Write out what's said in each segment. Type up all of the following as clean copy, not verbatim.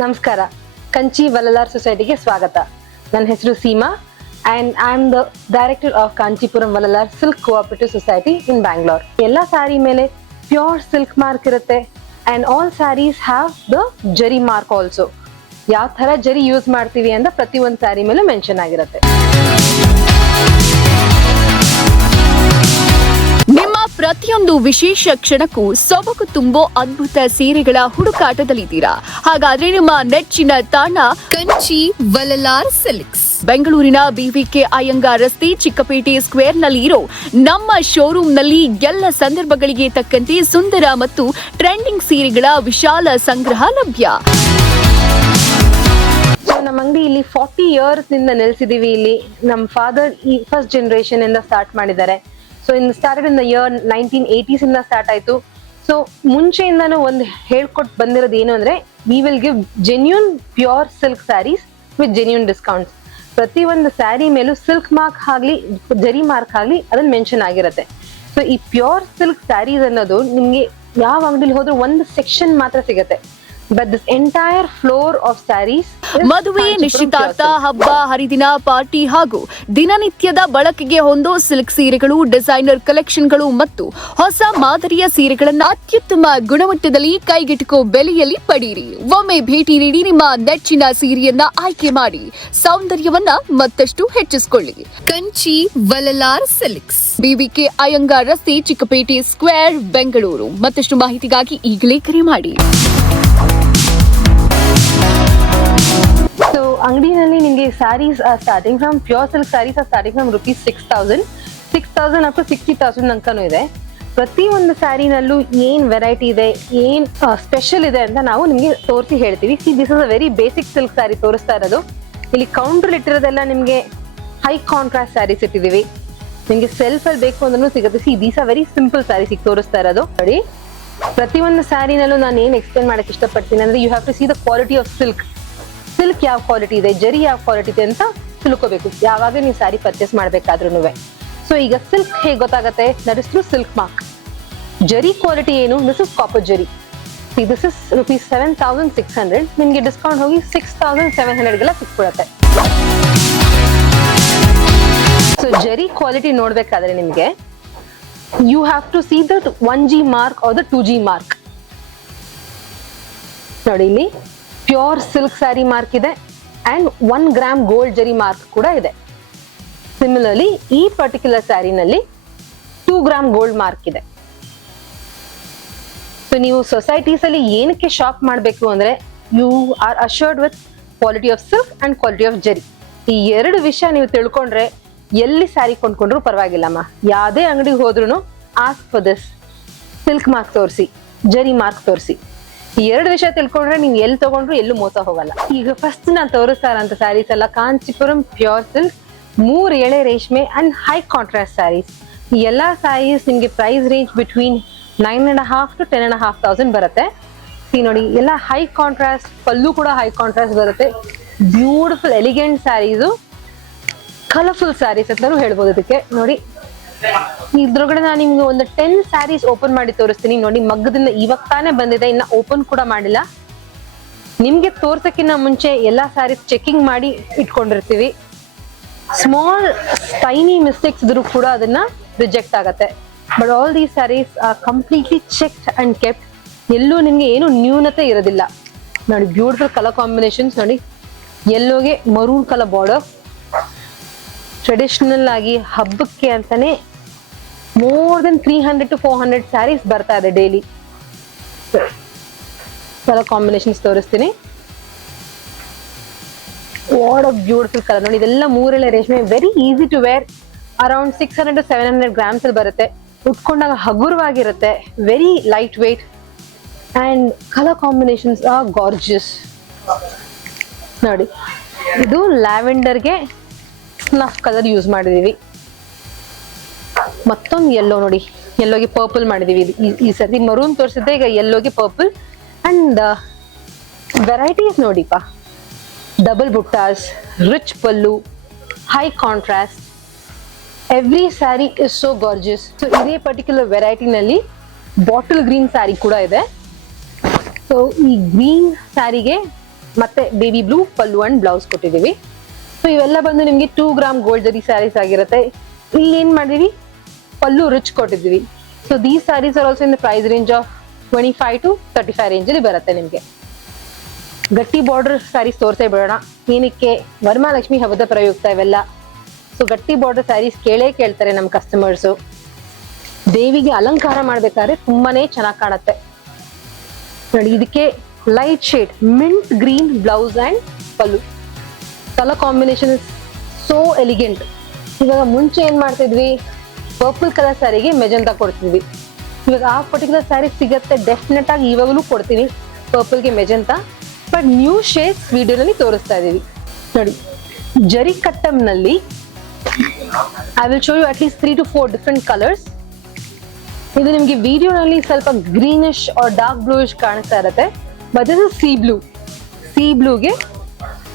ನಮಸ್ಕಾರ. ಕಂಚಿ ವಲಲಾರ್ ಸೊಸೈಟಿಗೆ ಸ್ವಾಗತ. ನನ್ನ ಹೆಸರು Seema and I am the director of Kanchipuram Valalar Silk Cooperative Society in Bangalore. ಎಲ್ಲ ಸಾರಿ ಮೇಲೆ ಪ್ಯೂರ್ ಸಿಲ್ಕ್ ಮಾರ್ಕ್ ಇರುತ್ತೆ and all sarees have the ಜರಿ ಮಾರ್ಕ್ ಆಲ್ಸೋ. ಯಾವ ತರ ಜರಿ ಯೂಸ್ ಮಾಡ್ತೀವಿ ಅಂತ ಪ್ರತಿ ಒಂದು ಸಾರಿ ಮೇಲೆ ಮೆನ್ಷನ್ ಆಗಿರುತ್ತೆ. ನಿಮ್ಮ ಪ್ರತಿಯೊಂದು ವಿಶೇಷ ಕ್ಷಣಕ್ಕೂ ಸೊಬಗು ತುಂಬೋ ಅದ್ಭುತ ಸೀರೆಗಳ ಹುಡುಕಾಟದಲ್ಲಿದ್ದೀರಾ? ಹಾಗಾದ್ರೆ ನಿಮ್ಮ ನೆಚ್ಚಿನ ತಾಣ ಕಂಚಿ ವಲಲಾರ್ ಸಿಲ್ಕ್ಸ್. ಬೆಂಗಳೂರಿನ ಬಿವಿಕೆ ಅಯ್ಯಂಗಾರ್ ರಸ್ತೆ ಚಿಕ್ಕಪೇಟೆ ಸ್ಕ್ವೇರ್ ನಲ್ಲಿ ಇರೋ ನಮ್ಮ ಶೋರೂಮ್ ನಲ್ಲಿ ಎಲ್ಲ ಸಂದರ್ಭಗಳಿಗೆ ತಕ್ಕಂತೆ ಸುಂದರ ಮತ್ತು ಟ್ರೆಂಡಿಂಗ್ ಸೀರೆಗಳ ವಿಶಾಲ ಸಂಗ್ರಹ ಲಭ್ಯ. ನಮ್ಮ ಅಂಗಡಿ ಇಲ್ಲಿ 40 years ನಿಂದ ನೆಲೆಸಿದೀವಿ. ಇಲ್ಲಿ ನಮ್ಮ ಫಾದರ್ ಈ ಫಸ್ಟ್ ಜನರೇಷನ್ ಇಂದ ಸ್ಟಾರ್ಟ್ ಮಾಡಿದ್ದಾರೆ. So in started in the year 1980s ಇಂದ ಸ್ಟಾರ್ಟ್ ಆಯ್ತು. ಸೊ ಮುಂಚೆಯಿಂದಾನು ಒಂದು ಹೇಳ್ಕೊಟ್ಟು ಬಂದಿರೋದು ಏನು ಅಂದ್ರೆ we will give genuine pure silk saris with genuine discounts. ಪ್ರತಿ ಒಂದು ಸ್ಯಾರಿ ಮೇಲೂ ಸಿಲ್ಕ್ ಮಾರ್ಕ್ ಆಗ್ಲಿ ಜರಿ ಮಾರ್ಕ್ ಆಗ್ಲಿ ಅದನ್ನ ಮೆನ್ಷನ್ ಆಗಿರುತ್ತೆ. ಸೊ ಈ ಪ್ಯೂರ್ ಸಿಲ್ಕ್ ಸ್ಯಾರೀಸ್ ಅನ್ನೋದು ನಿಮ್ಗೆ ಯಾವ ಅಂಗಡಿಲಿ ಹೋದ್ರೂ ಒಂದು ಸೆಕ್ಷನ್ ಮಾತ್ರ ಸಿಗುತ್ತೆ. But this entire floor of sarees ಮದುವೆ, ನಿಶ್ಚಿತಾರ್ಥ, ಹಬ್ಬ ಹರಿದಿನ, ಪಾರ್ಟಿ ಹಾಗೂ ದಿನನಿತ್ಯದ ಬಳಕೆಗೆ ಹೊಂದೋ ಸಿಲ್ಕ್ ಸೀರೆಗಳು, ಡಿಸೈನರ್ ಕಲೆಕ್ಷನ್ಗಳು ಮತ್ತು ಹೊಸ ಮಾದರಿಯ ಸೀರೆಗಳನ್ನ ಅತ್ಯುತ್ತಮ ಗುಣಮಟ್ಟದಲ್ಲಿ ಕೈಗೆಟುಕೋ ಬೆಲೆಯಲ್ಲಿ ಪಡೆಯಿರಿ. ಒಮ್ಮೆ ಭೇಟಿ ನೀಡಿ ನಿಮ್ಮ ನೆಚ್ಚಿನ ಸೀರೆಯನ್ನ ಆಯ್ಕೆ ಮಾಡಿ ಸೌಂದರ್ಯವನ್ನ ಮತ್ತಷ್ಟು ಹೆಚ್ಚಿಸಿಕೊಳ್ಳಿ. ಕಂಚಿ ವಲಲಾರ್ ಸಿಲ್ಕ್ಸ್, ಬಿವಿಕೆ ಅಯ್ಯಂಗಾರ್ ರಸ್ತೆ ಚಿಕ್ಕಪೇಟೆ ಸ್ಕ್ವೇರ್, ಬೆಂಗಳೂರು. ಮತ್ತಷ್ಟು ಮಾಹಿತಿಗಾಗಿ ಈಗಲೇ ಕರೆ ಮಾಡಿ. ಸೊ ಅಂಗಡಿನಲ್ಲಿ ನಿಮಗೆ saris starting from pure silk saris starting from ₹6,000 up to 60,000 ತನಕನೂ ಇದೆ. ಪ್ರತಿ ಒಂದು ಸ್ಯಾರಿನಲ್ಲೂ ಏನ್ ವೆರೈಟಿ ಇದೆ, ಏನ್ ಸ್ಪೆಷಲ್ ಇದೆ ಅಂತ ನಾವು ನಿಮ್ಗೆ ತೋರಿಸಿ ಹೇಳ್ತೀವಿ. This is a very basic silk sari ತೋರಿಸ್ತಾ ಇರೋದು. ಇಲ್ಲಿ ಕೌಂಟರ್ ಇಟ್ಟಿರೋದೆಲ್ಲ ನಿಮ್ಗೆ ಹೈ ಕಾಂಟ್ರಾಸ್ಟ್ ಸ್ಯಾರೀಸ್ ಇಟ್ಟಿದೀವಿ. ನಿಮ್ಗೆ ಸೆಲ್ಫ್ ಅಲ್ಲಿ ಬೇಕು ಅಂದ್ರೂ ಸಿಗುತ್ತೆ. These are very simple saris ಈಗ ತೋರಿಸ್ತಾ ಇರೋದು. ನೋಡಿ, ಪ್ರತಿಯೊಂದು ಸ್ಯಾರಿನಲ್ಲೂ ನಾನು ಏನ್ ಎಕ್ಸ್ಪ್ಲೇನ್ ಮಾಡಕ್ ಇಷ್ಟಪಡ್ತೀನಿ ಅಂದ್ರೆ you have to see the quality of silk. Silk ಯಾವ ಕ್ವಾಲಿಟಿ ಇದೆ, ಜರಿ ಯಾವ ಕ್ವಾಲಿಟಿ ಇದೆ ಅಂತ ತಿಳ್ಕೋಬೇಕು ಯಾವಾಗ ನೀವು ಸ್ಯಾರಿ ಪರ್ಚೇಸ್ ಮಾಡ್ಬೇಕಾದ್ರೂ. ಸೊ ಈಗ ಸಿಲ್ಕ್ ಹೇಗೆ ಗೊತ್ತಾಗತ್ತೆ? That is through silk mark. Zari quality ಏನು? This is copper zari. This is ₹7,600. ನಿಮ್ಗೆ ಡಿಸ್ಕೌಂಟ್ ಹೋಗಿ 6,700ಗೆಲ್ಲ ಸಿಕ್ಬಿಡತ್ತೆ. ಸೊ ಜರಿ ಕ್ವಾಲಿಟಿ ನೋಡ್ಬೇಕಾದ್ರೆ ನಿಮ್ಗೆ you have to see the 1G mark or the 2G mark. ನೋಡಿ, ಇಲ್ಲಿ ಪ್ಯೂರ್ ಸಿಲ್ಕ್ ಸ್ಯಾರಿ ಮಾರ್ಕ್ ಇದೆ and 1 gram gold zari mark ಕೂಡ ಇದೆ. ಸಿಮಿಲರ್ಲಿ ಈ ಪರ್ಟಿಕ್ಯುಲರ್ ಸ್ಯಾರಿನಲ್ಲಿ 2 ಗ್ರಾಮ್ ಗೋಲ್ಡ್ ಮಾರ್ಕ್ ಇದೆ. ಸೊ ನೀವು ಸೊಸೈಟೀಸ್ ಅಲ್ಲಿ ಏನಕ್ಕೆ ಶಾಪ್ ಮಾಡಬೇಕು ಅಂದ್ರೆ you are assured with quality of silk and quality of zari. ಈ ಎರಡು ವಿಷಯ ನೀವು ತಿಳ್ಕೊಂಡ್ರೆ ಎಲ್ಲಿ ಸ್ಯಾರಿ ಕೊಂಡ್ಕೊಂಡ್ರು ಪರವಾಗಿಲ್ಲಮ್ಮ. ಯಾವ್ದೇ ಅಂಗಡಿಗೆ ಹೋದ್ರು ask for this silk mark ತೋರಿಸಿ, ಜರಿ ಮಾರ್ಕ್ ತೋರಿಸಿ. ಈ ಎರಡು ವಿಷಯ ತಿಳ್ಕೊಂಡ್ರೆ ನೀವು ಎಲ್ಲಿ ತಗೊಂಡ್ರು ಎಲ್ಲೂ ಮೋಸ ಹೋಗಲ್ಲ. ಈಗ ಫಸ್ಟ್ ನಾನು ತೋರಿಸ್ತಾ ಇರೋಂಥ ಸ್ಯಾರೀಸ್ ಎಲ್ಲ ಕಾಂಚಿಪುರಂ ಪ್ಯೂರ್ ಸಿಲ್ಕ್ 3 ಎಳೆ ರೇಷ್ಮೆ ಅಂಡ್ ಹೈ ಕಾಂಟ್ರಾಸ್ಟ್ ಸ್ಯಾರೀಸ್. ಈ ಎಲ್ಲಾ ಸ್ಯಾರೀಸ್ ನಿಮ್ಗೆ ಪ್ರೈಸ್ ರೇಂಜ್ ಬಿಟ್ವೀನ್ 9,500 to 10,500 ಬರುತ್ತೆ. ನೋಡಿ, ಎಲ್ಲ ಹೈ ಕಾಂಟ್ರಾಸ್ಟ್, ಪಲ್ಲು ಕೂಡ ಹೈ ಕಾಂಟ್ರಾಸ್ಟ್ ಬರುತ್ತೆ. Beautiful elegant saris, colourful saris ಅಂತಾನು ಹೇಳ್ಬೋದು ಇದಕ್ಕೆ. ನೋಡಿ, ಇದ್ರೊಳಗಡೆ ನಾನು ನಿಮ್ಗೆ ಒಂದು 10 ಸ್ಯಾರೀಸ್ ಓಪನ್ ಮಾಡಿ ತೋರಿಸ್ತೀನಿ. ನೋಡಿ, ಮಗ್ಗದಿಂದ ಇವಾಗ ತಾನೇ ಬಂದಿದೆ, ಇನ್ನ ಓಪನ್ ಕೂಡ ಮಾಡಿಲ್ಲ. ನಿಮ್ಗೆ ತೋರ್ಸಕ್ಕಿಂತ ಮುಂಚೆ ಎಲ್ಲಾ ಸ್ಯಾರೀಸ್ ಚೆಕಿಂಗ್ ಮಾಡಿ ಇಟ್ಕೊಂಡಿರ್ತೀವಿ. ಸ್ಮಾಲ್ ಟೈನಿ ಮಿಸ್ಟೇಕ್ಸ್ ಇದ್ರೂ ಕೂಡ ಅದನ್ನ ರಿಜೆಕ್ಟ್ ಆಗತ್ತೆ. But all these saris are completely checked and kept. ಎಲ್ಲೂ ನಿಮ್ಗೆ ಏನು ನ್ಯೂನತೆ ಇರೋದಿಲ್ಲ. ನೋಡಿ, ಬ್ಯೂಟಿಫುಲ್ ಕಲರ್ ಕಾಂಬಿನೇಷನ್ಸ್. ನೋಡಿ, ಯೆಲ್ಲೋಗೆ ಮರೂನ್ ಕಲರ್ ಬಾರ್ಡರ್. ಟ್ರೆಡಿಷನಲ್ ಆಗಿ ಹಬ್ಬಕ್ಕೆ ಅಂತಾನೆ ಮೋರ್ ದೆನ್ 300 to 400 ಸ್ಯಾರೀಸ್ ಬರ್ತಾ ಇದೆ ಡೈಲಿ. ಕಲರ್ ಕಾಂಬಿನೇಷನ್ಸ್ ತೋರಿಸ್ತೀನಿ. What a beautiful colour. ನೋಡಿ, ಇದೆಲ್ಲ 3 ಎಳೆ ರೇಷ್ಮೆ. Very easy to wear. Around 600 to 700 grams ಅಲ್ಲಿ ಬರುತ್ತೆ. ಉಟ್ಕೊಂಡಾಗ ಹಗುರವಾಗಿರುತ್ತೆ. Very light weight and colour combinations are gorgeous. ನೋಡಿ, ಇದು ಲ್ಯಾವೆಂಡರ್ಗೆ ಸ್ನಫ್ ಕಲರ್ ಯೂಸ್ ಮಾಡಿದೀವಿ. ಮತ್ತೊಂದು ಯೆಲ್ಲೋ. ನೋಡಿ, ಯೆಲ್ಲೋಗೆ ಪರ್ಪಲ್ ಮಾಡಿದೀವಿ. ಈ ಸರ್ತಿ ಮರೂನ್ ತೋರಿಸಿದ್ದೆ, ಈಗ ಯೆಲ್ಲೋಗೆ ಪರ್ಪಲ್ ಅಂಡ್ ವೆರೈಟೀಸ್ ನೋಡಿಪ್ಪ. Double buttas, rich pallu, high contrast. Every sari is so gorgeous. So ಇದೇ ಪರ್ಟಿಕ್ಯುಲರ್ ವೆರೈಟಿನಲ್ಲಿ ಬಾಟಲ್ ಗ್ರೀನ್ ಸ್ಯಾರಿ ಕೂಡ ಇದೆ. ಸೊ ಈ ಗ್ರೀನ್ ಸ್ಯಾರಿಗೆ ಮತ್ತೆ baby blue pallu and blouse ಕೊಟ್ಟಿದೀವಿ. ಸೊ ಇವೆಲ್ಲ ಬಂದು ನಿಮ್ಗೆ 2 ಗ್ರಾಮ್ ಗೋಲ್ಡ್ ಜರಿ ಸ್ಯಾರೀಸ್ ಆಗಿರುತ್ತೆ. ಇಲ್ಲಿ ಏನ್ ಮಾಡಿದೀವಿ, ಪಲ್ಲು ರಿಚ್ ಕೊಟ್ಟಿದೀವಿ. So these saris are also in the price range of 25 to 35 range ಅಲ್ಲಿ ಬರುತ್ತೆ ನಿಮ್ಗೆ. ಗಟ್ಟಿ ಬಾರ್ಡರ್ ಸ್ಯಾರೀಸ್ ತೋರ್ಸೇ ಬಿಡೋಣ. ಏನಕ್ಕೆ, ವರಮಹಾಲಕ್ಷ್ಮಿ ಹಬ್ಬದ ಪ್ರಯುಕ್ತ ಇವೆಲ್ಲ. ಸೊ ಗಟ್ಟಿ ಬಾರ್ಡರ್ ಸ್ಯಾರೀಸ್ ಕೇಳ್ತಾರೆ ನಮ್ಮ ಕಸ್ಟಮರ್ಸು. ದೇವಿಗೆ ಅಲಂಕಾರ ಮಾಡ್ಬೇಕಾದ್ರೆ ತುಂಬಾನೇ ಚೆನ್ನಾಗಿ ಕಾಣುತ್ತೆ ನೋಡಿ. ಇದಕ್ಕೆ light shade mint green blouse and pallu. Colour combination is so elegant. ಇವಾಗ ಮುಂಚೆ ಏನ್ ಮಾಡ್ತಿದ್ವಿ, ಪರ್ಪಲ್ ಕಲರ್ ಸ್ಯಾರಿಗೆ ಮೆಜೆಂಟಾ ಕೊಡ್ತಿದ್ವಿ. ಇವಾಗ ಆ ಪರ್ಟಿಕ್ಯುಲರ್ ಸ್ಯಾರಿ ಸಿಗತ್ತೆ, ಡೆಫಿನೆಟ್ ಆಗಿ ಇವಾಗಲೂ ಕೊಡ್ತೀವಿ ಪರ್ಪಲ್ಗೆ ಮೆಜೆಂಟಾ. ಬಟ್ ನ್ಯೂ ಶೇಡ್ಸ್ ವಿಡಿಯೋನಲ್ಲಿ ತೋರಿಸ್ತಾ ಇದೀವಿ ನೋಡಿ. ಜರಿ ಕಟ್ಟಮ್ ನಲ್ಲಿ I will show you at least 3 to 4 different colours. ಇದು ನಿಮ್ಗೆ ವಿಡಿಯೋನಲ್ಲಿ ಸ್ವಲ್ಪ ಗ್ರೀನಿಶ್ ಆರ್ ಡಾರ್ಕ್ ಬ್ಲೂಯಿಶ್ ಕಾಣಿಸ್ತಾ ಇರುತ್ತೆ. But this is sea blue. Sea ಬ್ಲೂಗೆ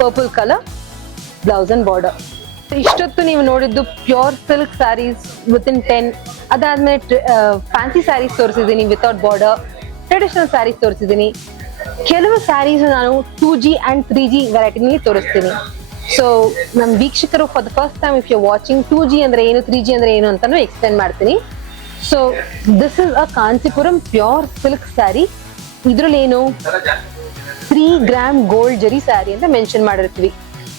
purple colour blouse and border. ಇಷ್ಟೊತ್ತು ನೀವು ನೋಡಿದ್ದು ಪ್ಯೂರ್ ಸಿಲ್ಕ್ ಸ್ಯಾರೀಸ್ ವಿತಿನ್ 10. ಅದಾದ್ಮೇಲೆ ಫ್ಯಾನ್ಸಿ ಸ್ಯಾರೀಸ್ ತೋರಿಸಿದ್ದೀನಿ ವಿತೌಟ್ ಬಾರ್ಡರ್. ಟ್ರೆಡಿಷನಲ್ ಸ್ಯಾರೀಸ್ ತೋರಿಸಿದ್ದೀನಿ. ಕೆಲವು ಸ್ಯಾರೀಸ್ ನಾನು 2G and 3G ವೆರೈಟಿನಲ್ಲಿ ತೋರಿಸ್ತೀನಿ. ಸೊ ನಮ್ಮ ವೀಕ್ಷಕರು for the first time if you watching 2G ಅಂದ್ರೆ ಏನು 3G ಅಂದ್ರೆ ಏನು ಅಂತಾನು ಎಕ್ಸ್ಪ್ಲೇನ್ ಮಾಡ್ತೀನಿ. So this is a Kanchipuram pure silk sari. ಇದ್ರಲ್ಲಿ ಏನು 3 ಗ್ರಾಮ್ ಗೋಲ್ಡ್ ಜರಿ ಸ್ಯಾರಿ ಅಂತ ಮೆನ್ಷನ್ ಮಾಡಿರ್ತೀವಿ.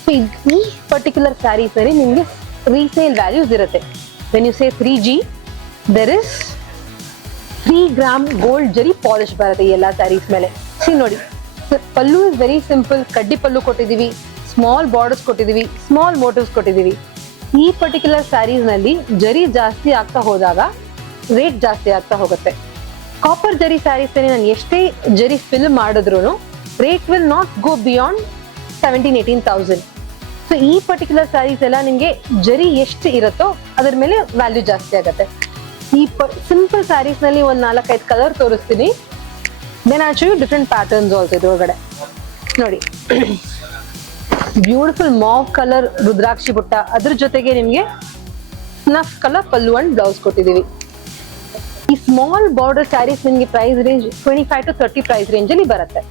ಸೊ ಈ ಪರ್ಟಿಕ್ಯುಲರ್ ಸ್ಯಾರೀಸ್ ನಲ್ಲಿ ನಿಮ್ಗೆ ರೀಸೇಲ್ ವ್ಯಾಲ್ಯೂಸ್ ಇರುತ್ತೆ. When you say 3G there is 3 gram gold zari polish ಬರುತ್ತೆ ಈ ಎಲ್ಲಾ ಸ್ಯಾರೀಸ್ ಮೇಲೆ. ಸಿ ನೋಡಿ, ಪಲ್ಲು ಇಸ್ ವೆರಿ ಸಿಂಪಲ್. ಕಡ್ಡಿ ಪಲ್ಲು ಕೊಟ್ಟಿದೀವಿ, ಸ್ಮಾಲ್ ಬಾರ್ಡರ್ಸ್ ಕೊಟ್ಟಿದೀವಿ, ಸ್ಮಾಲ್ ಮೋಟಿವ್ಸ್ ಕೊಟ್ಟಿದೀವಿ. ಈ ಪರ್ಟಿಕ್ಯುಲರ್ ಸ್ಯಾರೀಸ್ ನಲ್ಲಿ ಜರಿ ಜಾಸ್ತಿ ಆಗ್ತಾ ಹೋದಾಗ ರೇಟ್ ಜಾಸ್ತಿ ಆಗ್ತಾ ಹೋಗುತ್ತೆ. ಕಾಪರ್ ಜರಿ ಸ್ಯಾರೀಸ್ ನಾನು ಎಷ್ಟೇ ಜರಿ ಫಿಲ್ ಮಾಡಿದ್ರು rate will not go beyond 17,000-18,000. So ಈ ಪರ್ಟಿಕ್ಯುಲರ್ ಸ್ಯಾರೀಸ್ ಎಲ್ಲ ನಿಮ್ಗೆ ಜರಿ ಎಷ್ಟು ಇರುತ್ತೋ ಅದ್ರ ಮೇಲೆ ವ್ಯಾಲ್ಯೂ ಜಾಸ್ತಿ ಆಗುತ್ತೆ. ಈ ಸಿಂಪಲ್ ಸ್ಯಾರೀಸ್ ನಲ್ಲಿ ಒಂದ್ 4-5 ಕಲರ್ ತೋರಿಸ್ತೀನಿ. Then I show you different patterns also ಇದ್ರೊಳಗಡೆ ನೋಡಿ. ಬ್ಯೂಟಿಫುಲ್ ಮಾವ್ ಕಲರ್ ರುದ್ರಾಕ್ಷಿ ಬುಟ್ಟ, ಅದ್ರ ಜೊತೆಗೆ ನಿಮ್ಗೆ ನಫ್ ಕಲರ್ ಪಲ್ಲು ಅಂಡ್ ಬ್ಲೌಸ್ ಕೊಟ್ಟಿದೀವಿ. ಈ ಸ್ಮಾಲ್ ಬಾರ್ಡರ್ ಸ್ಯಾರೀಸ್ ನಿಮ್ಗೆ price range 25 to 30 price range ಅಲ್ಲಿ ಬರುತ್ತೆ.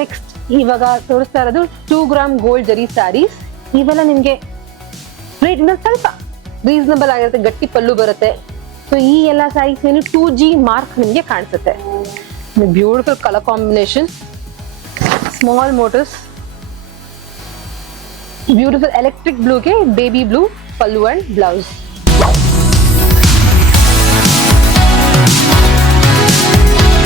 ನೆಕ್ಸ್ಟ್ ಇವಾಗ ತೋರಿಸ್ತಾ ಇರೋದು 2 ಗ್ರಾಮ್ ಗೋಲ್ಡ್ ಜರಿ ಸ್ಯಾರೀಸ್. ಇವೆಲ್ಲ ನಿಮ್ಗೆ ರೇಟ್ ಇಂದ ಸ್ವಲ್ಪ ರೀಸನಬಲ್ ಆಗಿರುತ್ತೆ. ಗಟ್ಟಿ ಪಲ್ಲು ಬರುತ್ತೆ. ಸೊ ಈ ಎಲ್ಲ ಸ್ಯಾರೀಸ್ ಮೇಲೆ 2G ಮಾರ್ಕ್ ನಿಮ್ಗೆ ಕಾಣಿಸುತ್ತೆ. Beautiful colour combination, small motifs, beautiful electric ಬ್ಲೂಗೆ baby blue pallu and blouse.